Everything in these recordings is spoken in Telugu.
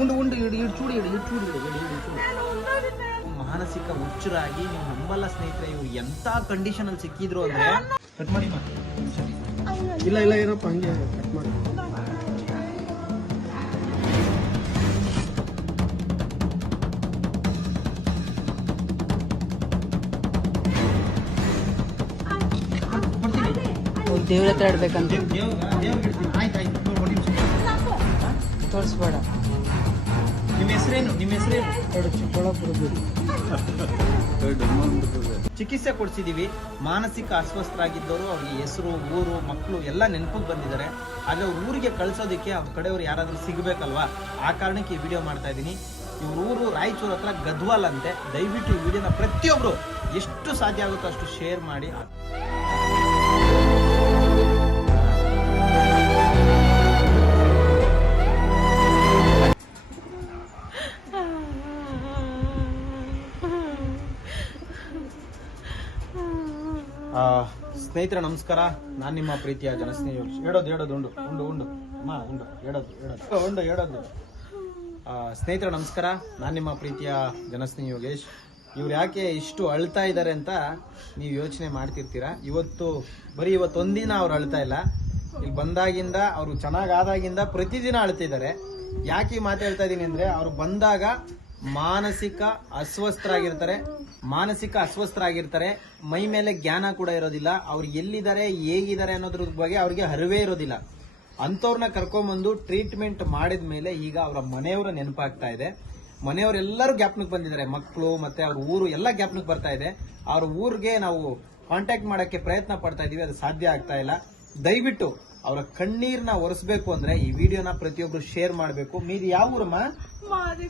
ఉండు ఉండు ఇడు చూడు ఇడు చూడు ಮಾನಸಿಕ ಹುಚ್ಚರಾಗಿ ನೀವು ನಂಬಲ್ಲ ಸ್ನೇಹಿತರೆ. ಇವ್ರು ಎಂತ ಕಂಡೀಷನ್ ಅಲ್ಲಿ ಸಿಕ್ಕಿದ್ರು ಅಂದ್ರೆ ಕಟ್ ಮಾಡಿ ಇಲ್ಲ ಇಲ್ಲ ಏನಪ್ಪ ಹಂಗೆ ಕಟ್ ಮಾಡಿ. ದೇವ್ರ ಹತ್ರ ಇಡ್ಬೇಕಂತ ತೋರಿಸ್ಬೇಡ. ನಿಮ್ಮ ಹೆಸರೇನು? ಚಿಕಿತ್ಸೆ ಕೊಡಿಸಿದೀವಿ. ಮಾನಸಿಕ ಅಸ್ವಸ್ಥರಾಗಿದ್ದವರು ಅವ್ರಿಗೆ ಹೆಸರು, ಊರು, ಮಕ್ಕಳು ಎಲ್ಲ ನೆನಪಿಗೆ ಬಂದಿದ್ದಾರೆ. ಆದ್ರೆ ಅವ್ರ ಊರಿಗೆ ಕಳ್ಸೋದಕ್ಕೆ ಅವ್ರ ಕಡೆಯವ್ರು ಯಾರಾದ್ರೂ ಸಿಗ್ಬೇಕಲ್ವಾ, ಆ ಕಾರಣಕ್ಕೆ ಈ ವಿಡಿಯೋ ಮಾಡ್ತಾ ಇದ್ದೀನಿ. ಇವ್ರ ಊರು ರಾಯಚೂರು ಹತ್ರ ಗದ್ವಾಲ್ ಅಂತೆ. ದಯವಿಟ್ಟು ಈ ವಿಡಿಯೋನ ಪ್ರತಿಯೊಬ್ರು ಎಷ್ಟು ಸಾಧ್ಯ ಆಗುತ್ತೋ ಅಷ್ಟು ಶೇರ್ ಮಾಡಿ. ಸ್ನೇಹಿತರೆ ನಮಸ್ಕಾರ, ನಾನು ನಿಮ್ಮ ಪ್ರೀತಿಯ ಜನಸ್ನೇಹಿ ಯೋಗೇಶ್. ಹೇಳೋದು ಉಂಡು ಉಂಡು ಉಂಡು ಅಮ್ಮ ಉಂಡು ಹೇಳೋದು. ಸ್ನೇಹಿತರೆ ನಮಸ್ಕಾರ, ನಾನು ನಿಮ್ಮ ಪ್ರೀತಿಯ ಜನಸ್ನೇಹಿ ಯೋಗೇಶ್. ಇವ್ರು ಯಾಕೆ ಇಷ್ಟು ಅಳ್ತಾ ಇದ್ದಾರೆ ಅಂತ ನೀವು ಯೋಚನೆ ಮಾಡ್ತಿರ್ತೀರಾ. ಇವತ್ತೊಂದಿನ ಅವ್ರು ಅಳ್ತಾ ಇಲ್ಲ. ಇಲ್ಲಿ ಬಂದಾಗಿಂದ ಅವರು ಚೆನ್ನಾಗಾದಾಗಿಂದ ಪ್ರತಿದಿನ ಅಳ್ತಿದ್ದಾರೆ. ಯಾಕೆ ಈ ಮಾತು ಹೇಳ್ತಾ ಇದೀನಿ ಅಂದ್ರೆ, ಅವ್ರು ಬಂದಾಗ ಮಾನಸಿಕ ಅಸ್ವಸ್ಥರಾಗಿರ್ತಾರೆ. ಮೈ ಮೇಲೆ ಜ್ಞಾನ ಕೂಡ ಇರೋದಿಲ್ಲ. ಅವ್ರು ಎಲ್ಲಿದ್ದಾರೆ, ಹೇಗಿದ್ದಾರೆ ಅನ್ನೋದ್ರ ಬಗ್ಗೆ ಅವ್ರಿಗೆ ಅರಿವೇ ಇರೋದಿಲ್ಲ. ಅಂತವ್ರನ್ನ ಕರ್ಕೊಂಡ್ಬಂದು ಟ್ರೀಟ್ಮೆಂಟ್ ಮಾಡಿದ ಮೇಲೆ ಈಗ ಅವರ ಮನೆಯವರ ನೆನಪಾಗ್ತಾ ಇದೆ. ಮನೆಯವರೆಲ್ಲರೂ ಜ್ಞಾಪನಕ್ಕೆ ಬಂದಿದ್ದಾರೆ. ಮಕ್ಕಳು ಮತ್ತೆ ಅವ್ರ ಊರು ಎಲ್ಲ ಜ್ಞಾಪನಕ್ಕೆ ಬರ್ತಾ ಇದೆ. ಅವ್ರ ಊರಿಗೆ ನಾವು ಕಾಂಟ್ಯಾಕ್ಟ್ ಮಾಡಕ್ಕೆ ಪ್ರಯತ್ನ ಪಡ್ತಾ ಇದೀವಿ, ಅದು ಸಾಧ್ಯ ಆಗ್ತಾ ಇಲ್ಲ. ದಯವಿಟ್ಟು ಅವರ ಕಣ್ಣೀರ್ನ ಒರೆಸ್ಬೇಕು ಅಂದ್ರೆ ಈ ವಿಡಿಯೋನ ಪ್ರತಿಯೊಬ್ರು ಶೇರ್ ಮಾಡಬೇಕು. మీది ಯಾವ ఊరಮ್ಮ? మాది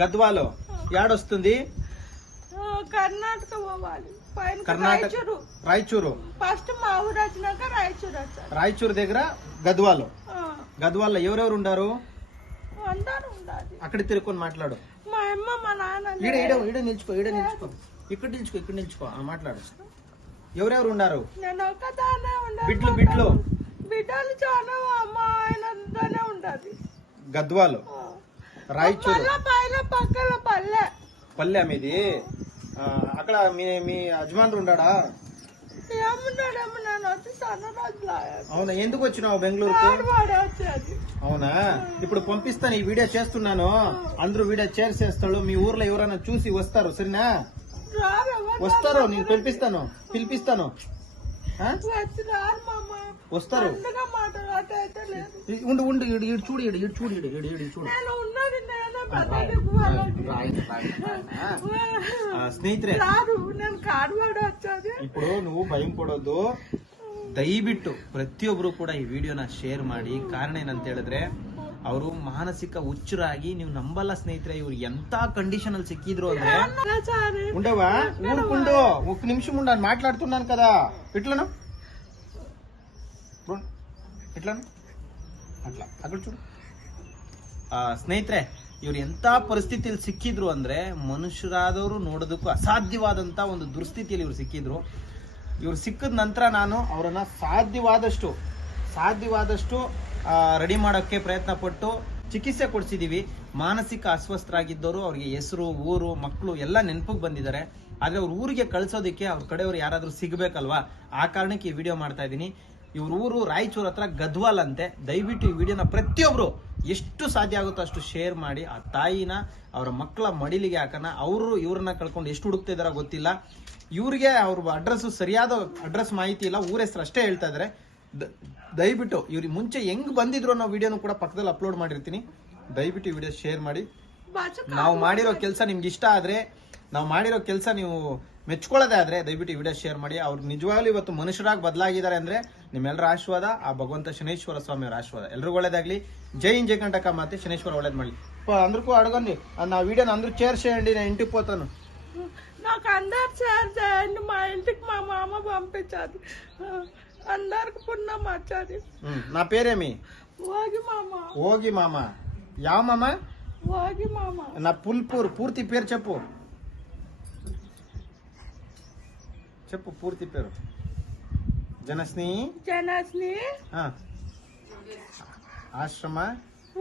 గద్వాలు. యాడొస్తుంది? కర్ణాటక పోవాలి. కర్ణాటక రాయచూరు. ఫస్ట్ మా ఊరు వచ్చినాక రాయచూరు వచ్చారు. రాయచూరు దగ్గర గద్వాలు. గద్వాల్లో ఎవరెవరు ఉండారు? అందరూ ఉండాలి. అక్కడ తిరుక్కొని మాట్లాడు. మా అమ్మ మా నాన్న. ఈడ నిల్చుకో. ఇక్కడ నిల్చుకో మాట్లాడు. ఎవరెవరు ఉన్నారు? నేను ఒక్కదానే ఉండాలి. బిడ్డలు చాలా అమ్మ ఆయనంతానే ఉండాలి. గద్వాలు రాయచూరు పక్కల పల్లె మీది. అక్కడ మీ యజమానుడు ఉన్నాడా? ఏమున్నాడేమో, నేను వచ్చి సన్నరాజులా. అవునా? ఎందుకు వచ్చినావు బెంగళూరుకు? అవునా? ఇప్పుడు పంపిస్తాను, ఈ వీడియో చేస్తున్నాను. అందరూ వీడియో షేర్ చేస్తాడు. మీ ఊర్లో ఎవరైనా చూసి వస్తారు, సరేనా? వస్తారు, నేను పిలిపిస్తాను. వస్తారు. ఉండు ఇడు చూడు ಸ್ನೇಹಿತರೆ, ఇప్పుడు నువ్వు ಭಯಂ ಪಡೋದು. ದಯವಿಟ್ಟು ಪ್ರತಿಯೊಬ್ರು ಕೂಡ ಈ ವಿಡಿಯೋನ ಶೇರ್ ಮಾಡಿ. ಕಾರಣ ಏನಂತ ಹೇಳಿದ್ರೆ, ಅವರು ಮಾನಸಿಕ ಹುಚ್ಚರಾಗಿ ನೀವು ನಂಬಲ್ಲ ಸ್ನೇಹಿತರೆ. ಇವ್ರು ಎಂತ కండిషన్ ಅಲ್ಲಿ సిక్కిದ್ರು ಅಂದ್ರೆ, ఉండవా ఊరుకుండు ఒక నిమిషం ఉండు, నేను మాట్లాడుతున్నాను కదా. ఇట్లా అక్కడ చూడు. ಸ್ನೇಹಿತರೆ, ಇವ್ರು ಎಂತ ಪರಿಸ್ಥಿತಿಯಲ್ಲಿ ಸಿಕ್ಕಿದ್ರು ಅಂದ್ರೆ, ಮನುಷ್ಯರಾದವರು ನೋಡೋದಕ್ಕೂ ಅಸಾಧ್ಯವಾದಂತ ಒಂದು ದುರ್ಸ್ಥಿತಿಯಲ್ಲಿ ಇವ್ರು ಸಿಕ್ಕಿದ್ರು. ಇವ್ರು ಸಿಕ್ಕಿದ ನಂತರ ನಾನು ಅವರನ್ನ ಸಾಧ್ಯವಾದಷ್ಟು ರೆಡಿ ಮಾಡೋಕ್ಕೆ ಪ್ರಯತ್ನ ಪಟ್ಟು ಚಿಕಿತ್ಸೆ ಕೊಡಿಸಿದೀವಿ. ಮಾನಸಿಕ ಅಸ್ವಸ್ಥರಾಗಿದ್ದವರು ಅವ್ರಿಗೆ ಹೆಸರು, ಊರು, ಮಕ್ಕಳು ಎಲ್ಲ ನೆನಪಿಗೆ ಬಂದಿದ್ದಾರೆ. ಆದ್ರೆ ಅವ್ರ ಊರಿಗೆ ಕಳ್ಸೋದಕ್ಕೆ ಅವ್ರ ಕಡೆಯವ್ರು ಯಾರಾದ್ರೂ ಸಿಗ್ಬೇಕಲ್ವಾ, ಆ ಕಾರಣಕ್ಕೆ ಈ ವಿಡಿಯೋ ಮಾಡ್ತಾ ಇದ್ದೀನಿ. ಇವ್ರ ಊರು ರಾಯಚೂರು ಹತ್ರ ಗದ್ವಾಲ್ ಅಂತೆ. ದಯವಿಟ್ಟು ಈ ವಿಡಿಯೋನ ಪ್ರತಿಯೊಬ್ರು ಎಷ್ಟು ಸಾಧ್ಯ ಆಗುತ್ತೋ ಅಷ್ಟು ಶೇರ್ ಮಾಡಿ. ಆ ತಾಯಿನ ಅವರ ಮಕ್ಕಳ ಮಡಿಲಿಗೆ ಹಾಕೋಣ. ಅವರು ಇವ್ರನ್ನ ಕಳ್ಕೊಂಡು ಎಷ್ಟು ಹುಡುಕ್ತಾ ಇದಾರ ಗೊತ್ತಿಲ್ಲ. ಇವ್ರಿಗೆ ಅವ್ರ ಸರಿಯಾದ ಅಡ್ರೆಸ್ ಮಾಹಿತಿ ಇಲ್ಲ, ಊರ ಹೆಸರು ಅಷ್ಟೇ ಹೇಳ್ತಾ ಇದಾರೆ. ದಯವಿಟ್ಟು ಇವ್ರಿಗೆ ಮುಂಚೆ ಹೆಂಗ್ ಬಂದಿದ್ರು ಅನ್ನೋ ವಿಡಿಯೋನು ಕೂಡ ಪಕ್ಕದಲ್ಲಿ ಅಪ್ಲೋಡ್ ಮಾಡಿರ್ತೀನಿ. ದಯವಿಟ್ಟು ಈ ವಿಡಿಯೋ ಶೇರ್ ಮಾಡಿ. ನಾವು ಮಾಡಿರೋ ಕೆಲಸ ನಿಮ್ಗೆ ಇಷ್ಟ ಆದ್ರೆ, ನಾವು ಮಾಡಿರೋ ಕೆಲಸ ನೀವು ಮೆಚ್ಕೊಳ್ಳೋದೇ ಆದ್ರೆ ದಯವಿಟ್ಟು ಈ ವಿಡಿಯೋ ಶೇರ್ ಮಾಡಿ. ಅವ್ರು ನಿಜವಾಗ್ಲೂ ಇವತ್ತು ಮನುಷ್ಯರಾಗಿ ಬದಲಾಗಿದ್ದಾರೆ ಅಂದ್ರೆ ನಿಮ್ಮೆಲ್ಲರ ಆಶೀರ್ವಾದ, ಆ ಭಗವಂತ ಶನೇಶ್ವರ ಸ್ವಾಮಿಯವರ ಆಶೀರ್ವಾದ. ಎಲ್ರಿಗೂ ಒಳ್ಳೇದಾಗ್ಲಿ. జై కంటక మాతే శనేశ్వర ఒళ్ళేది మళ్ళీ అందరికీ అడగండి. నా వీడియోని అందరూ షేర్ చేయండి. నేను ఇంటికి పోతాను. నాకు అందరు షేర్ చేయండి. మా ఇంటికి మా మామ పంపించాలి. అందరికి పుణ్యం వచ్చాది. నా పేరేమి? ఓగి మామ. ಯಾವ మామ? ఓగి మామ. నా పూర్తి పేరు చెప్పు పూర్తి పేరు. జనస్ని జనస్ని ఆశ్రమ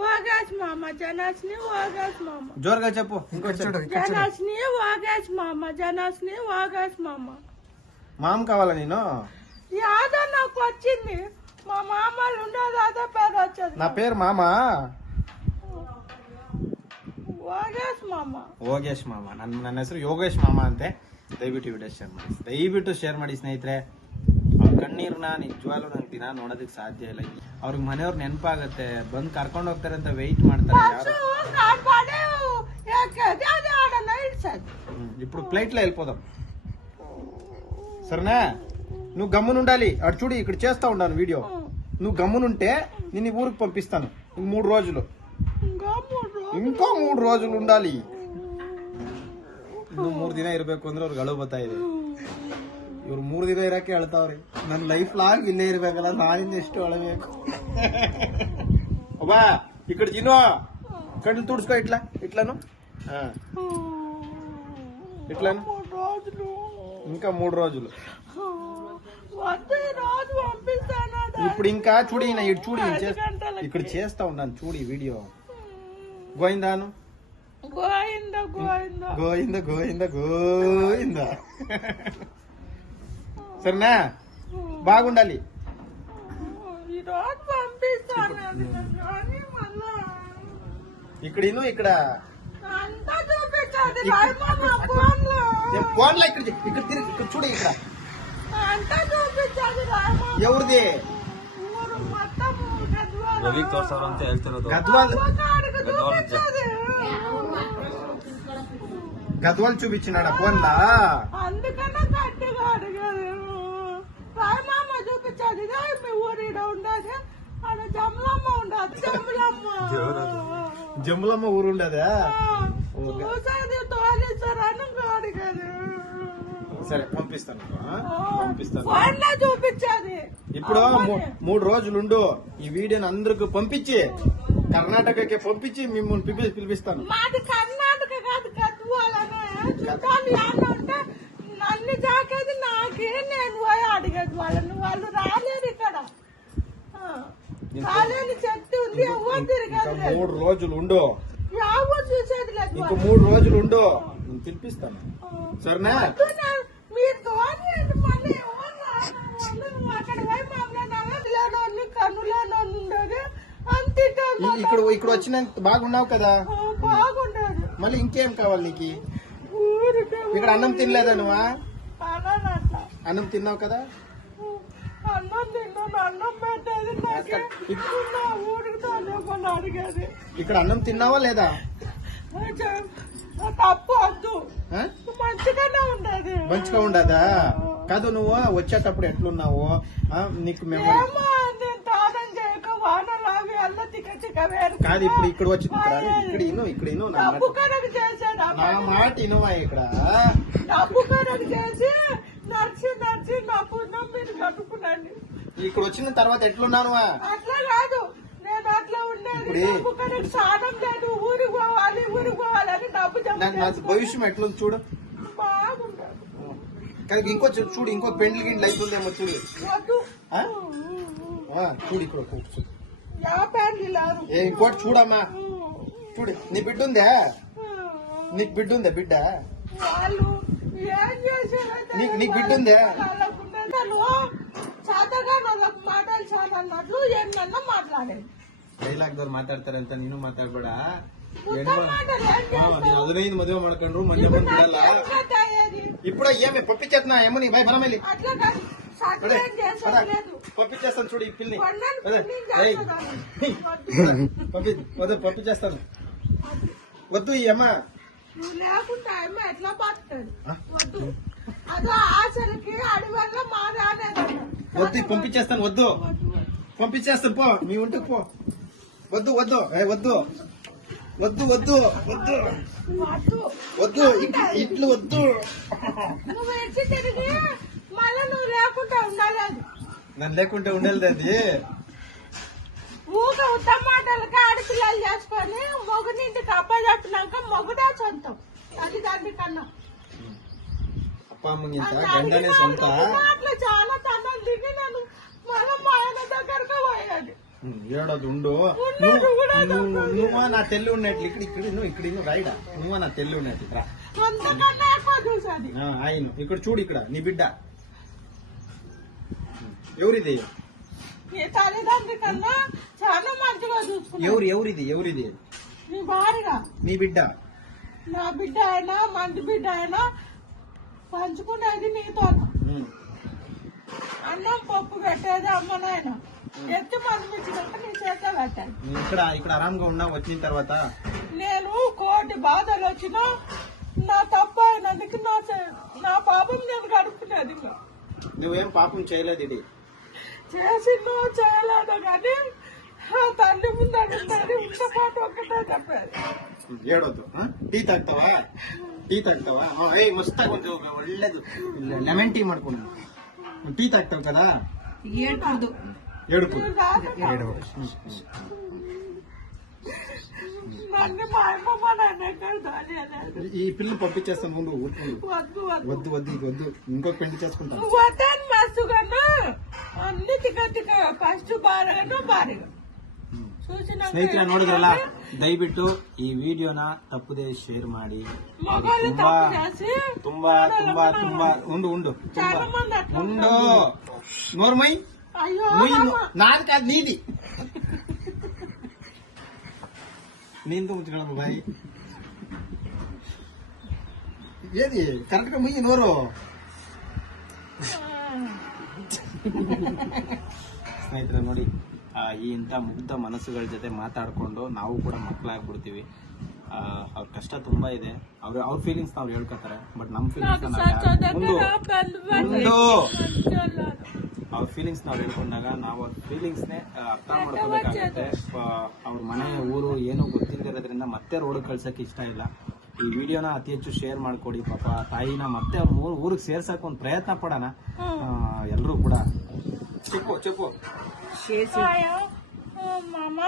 వాగాస్ మామ జనాస్ని వాగాస్ మామ జోరుగా చెప్పు ఇంకోటి చెప్పు. జనాస్ని వాగాస్ మామ జనాస్ని వాగాస్ మామ మామ కావాలా నేను? యాదో నాకు వచ్చింది మా మామలు ఉండదు అదే పేరు వచ్చేది నా పేరు మామ వాగాస్ మామ. ಯೋಗೇಶ್ ಮಾಮ. ನನ್ನ ಹೆಸರು ಯೋಗೇಶ್ ಮಾಮ ಅಂತೆ. ದಯವಿಟ್ಟು ವಿಡಿಯೋ ಶೇರ್ ಮಾಡಿ, ದಯವಿಟ್ಟು ಶೇರ್ ಮಾಡಿ ಸ್ನೇಹಿತರೆ. ಅವ್ರ ಕಣ್ಣೀರ್ನ ನಿಜವಾಗ್ಲೂ ನಂಗೆ ದಿನ ನೋಡೋದಕ್ಕೆ ಸಾಧ್ಯ ಇಲ್ಲ. ಅವ್ರಿಗೆ ಮನೆಯವ್ರು ನೆನಪಾಗತ್ತೆ, ಬಂದು ಕರ್ಕೊಂಡು ಹೋಗ್ತಾರೆ ಅಂತ ವೆಯ್ಟ್ ಮಾಡ್ತಾರೆ ಯಾರು. ఇప్పుడు ఫ్లైట్ లో వెళ్ళిపోదాం సరేనా? నువ్వు గమ్మునుండాలి. అటు చూడు, ఇక్కడ చేస్తా ఉన్నాను వీడియో. నువ్వు గమ్మునుంటే నిన్ను ఊరికి పంపిస్తాను. 3 రోజులు, ఇంకా 3 రోజులు ఉండాలి. ಇನ್ನು 3 ದಿನ ಇರ್ಬೇಕು ಅಂದ್ರೆ ಅವ್ರಿಗೆ ಅಳು ಬರ್ತಾ ಇದೆ. ಇವ್ರು 3 ದಿನ ಇರಕ್ಕೆ ಅಳ್ತಾವ್ರಿ. ನನ್ನ ಲೈಫ್ ಲಾಂಗ್ ಇಲ್ಲೇ ಇರ್ಬೇಕಲ್ಲ, ನಾನಿಂದ ಎಷ್ಟು ಅಳಬೇಕು. ಅಬ್ಬಾ ಈ ಕಡೆ ತಿನ್ನೋ, ಕಣ್ಣು ತುಡ್ಸ್ಕೊ. ఇట్లాను ఇట్లాను ఇంకా 3 రోజులు. ఇప్పుడు ఇంకా చూడి, ఇటు చూడి, ఇక్కడ చేస్తా ఉన్నాను చూడి వీడియో. గోయిందాను గోయింద గోయింద గోయింద గోయింద గోయింద. సరేనా? బాగుండాలి. ఈరోజు పంపిస్తాను. ఇక్కడ ఇను, ఇక్కడ అంతా చూపించాలి ఫోన్ లో. ఇక్కడ తిరిగి, ఇక్కడ చూడు, ఇక్కడ అంతా చూపించాలి. ఎవరిది? ఊరు మొత్తం ರವಿಗೆ ತೋರ್ಸವ್ರು ಅಂತ ಹೇಳ್ತಿರೋದು. గద్వాల్ చూపించినాడా ఫోన్ లా? అందుకన్నా గట్టిగా అడిగారు. రాయమామ చూపించాలి. మీ ఊరు ఈడ ఉండదు, ఆడ జమలమ్మ ఉండదు. జమ్ములమ్మ ఊరు ఉండదా? చూసేది తోలిస్తారని అడిగారు. సరే పంపిస్తాను, పంపిస్తాను. ఫోన్లో చూపించాలి. ఇప్పుడు 3 రోజులు ఉండు. ఈ వీడియోని అందరికి పంపించి, కర్ణాటకకి పంపించి మిమ్మల్ని పిలిపిస్తాను. మాది కర్ణాటక కాదు, గద్వాలనే. చుట్టాలు ఏమంటే నన్ను జాకేది నాకే, నేను పోయి అడిగేది వాళ్ళని. వాళ్ళు రాలేరు ఇక్కడ. రాలేని చెట్టు ఉంది, ఎవరు తిరిగేది లేదు. 3 రోజులు ఉండు. ఎవరు చూసేది లేదు. ఇంకో 3 రోజులు ఉండు, నేను పిలిపిస్తాను. సరేనా? మీరు తోనేది మళ్ళీ ఎవరు అక్కడ పోయి మమ్మల్ని కన్నులోనే ఉండదు అంతే. ఇక్కడ వచ్చిన బాగున్నావు కదా, బాగుండదు. మళ్ళీ ఇంకేం కావాలి నీకు? ఊరికి ఇక్కడ అన్నం తినలేదా నువ్వా? అట్లా అన్నం తిన్నావు కదా? అన్నం తిన్నాను, అన్నం పెట్టేది నాకే. నా ఊరికి తోలేమని అడిగేది. ఇక్కడ అన్నం తిన్నావా లేదా? తప్పు వద్దు, ఆ? మంచిగానే ఉండేది. మంచిగా ఉండదా? కాదు, నువ్వు వచ్చేటప్పుడు ఎట్లున్నావు? నీకు మేము ఏమో నేను తానం చేయక వానలావి అల్ల తిక్క వేరు కాదు. ఇప్పుడు ఇక్కడ వచ్చి ఇక్కడ ఇను నా డబ్బు కనకు చేశాడు. నా మాట ఇనువా. ఇక్కడ డబ్బు కనకు చేసి నడిచి నా పుణ్యం మీరు కట్టుకున్నాను. ఇక్కడ వచ్చిన తర్వాత ఎట్లున్నాను? అట్లా కాదు, నేను అట్లా ఉండేది. డబ్బు కనకు సాధం లేదు. ఊరికి పోవాలి అని డబ్బు నా భవిష్యం ఎట్లుంది చూడు. బాగుండదు. కానీ ఇంకో చూడు, ఇంకో పెండ్లి గిండ్లు అవుతుందేమో చూడు. వద్దు. చూడు ఇక్కడ చూడు. యా ప్యాంట్లు లేదు. ఇంకోటి చూడమ్మా, చూడు. నీ బిడ్డ ఉందా? నీకు బిడ్డ ఉందా? బిడ్డ వాళ్ళు ఏం చేశారు? నీకు బిడ్డ ఉందా? చాతగా వాళ్ళకి మాటలు చాలా అన్నట్లు ఏమన్నా మాట్లాడేది. ಡೈಲಾಗ್ ದವ್ರು ಮಾತಾಡ್ತಾರಂತ ನೀನು ಮಾತಾಡ್ಬೇಡ. మాటలు ಹದಿನೈದು ಮದುವೆ ಮಾಡ್ಕೊಂಡ್ರು ಮಂಜ ಬಂದಿರಲ್ಲ. ఇప్పుడు ఏమి పంపించేస్తున్నా ఏమని భయ బరమేలి అట్లా కాదు, సత్యం చేసేది లేదు. పంపించేస్తాను చూడు ఈ పిల్లని. వద్దు. పంపించేస్తాను. వద్దు ఈ అమ్మ. నువ్వు లేకుండా అమ్మ ఎట్లా బతుకుతుంది? వద్దు. అదో ఆశలకి అడవల్ల మాదానేది. వద్దు, పంపించేస్తాను. వద్దు, పంపించేస్తాను. పో, మీ ఇంటికి పో. వద్దు వద్దు వద్దు వద్దు వద్దు వద్దు వద్దు ఇట్లు వద్దు. నువ్వు ఎచ్చి తిరిగి మళ్ళీ నువ్వు లేకుండా ఉండాలేదు. నన్ను లేకుంటే ఉండేది అది. ఊక ఉత్తమ మాటలకి ఆడపిల్లలు చేసుకొని మొగుడింటికి అప్పచెప్పినాక మొగుడే సొంతం. అది దాని కన్నా అప్ప అమ్మగింత గండనే సొంత. అట్లా చాలా తనలు దిగి నేను మనం మా ఆయన దగ్గరకు పోయేది. ఏడోది ఉండు నువ్వు నా తెల్లి ఉన్నట్లు ఇక్కడ రైడా నువ్వు నా తెల్లి ఉన్నట్లు రా అంతకన్నా ఎక్కువ చూసేది. ఆయన ఇక్కడ చూడు ఇక్కడ నీ బిడ్డ ఎవరిది నీ తల్లిదండ్రి కన్నా చాలా మంచిగా చూసుకున్నా. ఎవరిది నీ భార్యగా నీ బిడ్డ నా బిడ్డ అయినా మంచి బిడ్డ అయినా పంచుకునేది నీతో. అన్నం పప్పు పెట్టేది అమ్మనైనా ఎత్తి పంపించినాక నీ చేత పెట్టాలి. ఇక్కడ ఆరాంగా ఉన్నా వచ్చిన తర్వాత నేను కోటి బాధలు వచ్చినా నా తప్పు అయినందుకు నా పాపం నేను గడుపుకునేది. ఇంకా నువ్వేం పాపం చేయలేదు ఇది చేసినో చేయలేదో కానీ ఆ తల్లి ముందని ఉంటపాటు ఒక్కటే చెప్పేది. ఏడవద్దు టీ తాగుతావా మస్తా కొంచెం ಒಳ್ಳೇದು లెమన్ టీ ಮಾಡ್ಕೊಂಡು టీ తాగుతావు కదా ఏడుపుదు ఏడుపు నన్ను మా అమ్మ మా నాన్న ఎక్కడ దాని అనేది. ఈ పిల్లలు పంపించేస్తాను ముందు ఊరుకుండు వద్దు వద్దు ఇంకొక పెళ్లి చేసుకుంటాను నువ్వు వద్దని మస్తుగాను అన్ని తిక్క ఫస్ట్ బారగాను బారిగా ಸ್ನೇಹಿತರೆ ನೋಡಿದ್ರಲ್ಲ ದಯವಿಟ್ಟು ಈ ವಿಡಿಯೋನ ತಪ್ಪದೆ ಶೇರ್ ಮಾಡಿ మగవాళ్ళు తప్పు చేసి ತುಂಬಾ ఉండు చాలా మంది అట్లా ఉండు నోర్మై అయ్యో నాది కాదు నీది నేను ఉంచుకోవడం బాయ్ ఏది కరెక్ట్ గా ముయ్యి నోరు ಸ್ನೇಹಿತರೆ ನೋಡಿ ಈ ಇಂಥ ಮುಗ್ಧ ಮನಸ್ಸುಗಳ ಜೊತೆ ಮಾತಾಡ್ಕೊಂಡು ನಾವು ಕೂಡ ಮಕ್ಕಳಾಗ್ಬಿಡ್ತೀವಿ ಅವ್ರ ಕಷ್ಟ ತುಂಬಾ ಇದೆ ಅವ್ರ ಫೀಲಿಂಗ್ಸ್ ನಾವು ಹೇಳ್ಕೊತಾರೆ ಬಟ್ ನಮ್ಮ ಫೀಲಿಂಗ್ಸ್ ಅವ್ರ ಫೀಲಿಂಗ್ಸ್ ನಾವು ಹೇಳ್ಕೊಂಡಾಗ ನಾವು ಅವ್ರ ಫೀಲಿಂಗ್ಸ್ನೇ ಅರ್ಥ ಮಾಡ್ಕೋಬೇಕಾಗುತ್ತೆ. ಅವ್ರ ಮನೆ ಊರು ಏನೂ ಗೊತ್ತಿಲ್ಲದಿರೋದ್ರಿಂದ ಮತ್ತೆ ರೋಡ್ ಕಳ್ಸಕ್ಕೆ ಇಷ್ಟ ಇಲ್ಲ. ಈ ವಿಡಿಯೋನ ಅತಿ ಹೆಚ್ಚು ಶೇರ್ ಮಾಡ್ಕೊಡಿ. ಪಾಪ ತಾಯಿನ ಮತ್ತೆ ಅವ್ರ ಊರಿಗೆ ಸೇರ್ಸಕ್ ಒಂದು ಪ್ರಯತ್ನ ಪಡೋಣ ಎಲ್ಲರೂ ಕೂಡ. చెప్పు మామ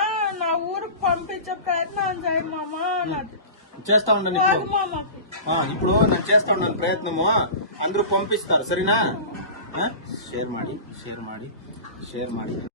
నా ఊరికి పంపించే ప్రయత్నం చేయి మామ అన్నది. చేస్తా ఉండండి ఇప్పుడు నేను చేస్తా ఉన్నాను ప్రయత్నము అందరూ పంపిస్తారు సరేనా. షేర్ ಮಾಡಿ